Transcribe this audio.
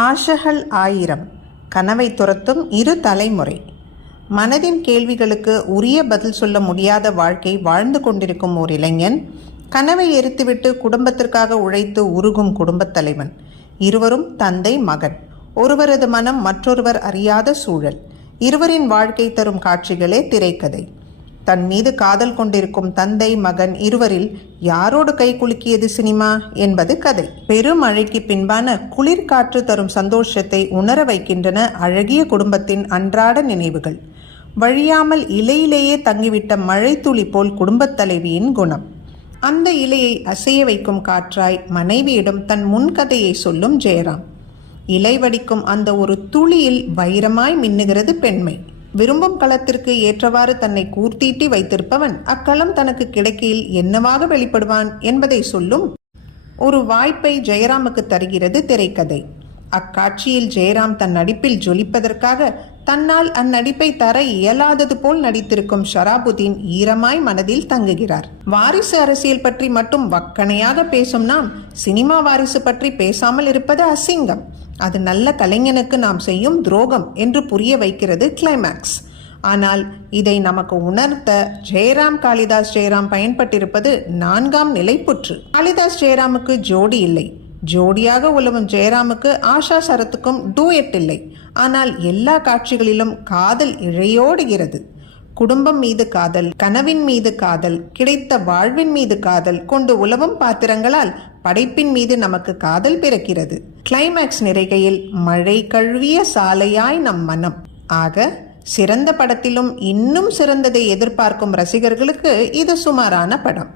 ஆசைகள் ஆயிரம், கனவை துரத்தும் இரு தலைமுறை. மனதின் கேள்விகளுக்கு உரிய பதில் சொல்ல முடியாத வாழ்க்கை வாழ்ந்து கொண்டிருக்கும் ஓர் இளைஞன், கனவை எரித்துவிட்டு குடும்பத்திற்காக உழைத்து உருகும் குடும்பத் தலைவன். இருவரும் தந்தை மகன். ஒருவரது மனம் மற்றொருவர் அறியாத சூழல். இருவரின் வாழ்க்கை தரும் காட்சிகளே திரைக்கதை. தன் மீது காதல் கொண்டிருக்கும் தந்தை மகன் இருவரில் யாரோடு கை குலுக்கியது சினிமா என்பது கதை. பெருமழைக்கு பின்பான குளிர் காற்று தரும் சந்தோஷத்தை உணர வைக்கின்றன அழகிய குடும்பத்தின் அன்றாட நினைவுகள். வழியாமல் இலையிலேயே தங்கிவிட்ட மழை துளி போல் குடும்பத் தலைவியின் குணம். அந்த இலையை அசைய வைக்கும் காற்றாய் மனைவியிடம் தன் முன்கதையை சொல்லும் ஜெயராம். இலை வடிக்கும் அந்த ஒரு துளியில் வைரமாய் மின்னுகிறது பெண்மை. விரும்பும் களத்திற்கு ஏற்றவாறு தன்னை கூர்த்தீட்டி வைத்திருப்பவன் அக்களம் தனக்கு கிடைக்கையில் என்னவாக வெளிப்படுவான் என்பதை சொல்லும் ஒரு வாய்ப்பை ஜெயராமுக்கு தருகிறது திரைக்கதை. அக்காட்சியில் ஜெயராம் தன் நடிப்பில் ஜொலிப்பதற்காக தன்னால் அந்நடிப்பை தர இயலாதது போல் நடித்திருக்கும் ஷராபுதீன் ஈரமாய் மனதில் தங்குகிறார். வாரிசு அரசியல் பற்றி மட்டும் வக்கணையாக பேசும் நாம் சினிமா வாரிசு பற்றி பேசாமல் இருப்பது அசிங்கம், அது நல்ல கலைஞனுக்கு நாம் செய்யும் துரோகம் என்று புரிய வைக்கிறது கிளைமேக்ஸ். ஆனால் இதை நமக்கு உணர்த்த காளிதாஸ் ஜெயராம் பயன்பட்டிருப்பது 4ஆம் நிலைப்புற்று. காளிதாஸ் ஜெயராமுக்கு ஜோடி இல்லை, ஜோடியாக உலவும் ஜெயராமுக்கு ஆஷா சரத்துக்கும் டூயட் இல்லை. ஆனால் எல்லா காட்சிகளிலும் காதல் இழையோடுகிறது. குடும்பம் மீது காதல், கனவின் மீது காதல், கிடைத்த வாழ்வின் மீது காதல் கொண்டு உலவும் பாத்திரங்களால் படைப்பின் மீது நமக்கு காதல் பிறக்கிறது. கிளைமேக்ஸ் நிறைகையில் மழை கழுவிய சாலையாய் நம் மனம். ஆக சிறந்த படத்திலும் இன்னும் சிறந்ததை எதிர்பார்க்கும் ரசிகர்களுக்கு இது சுமாரான படம்.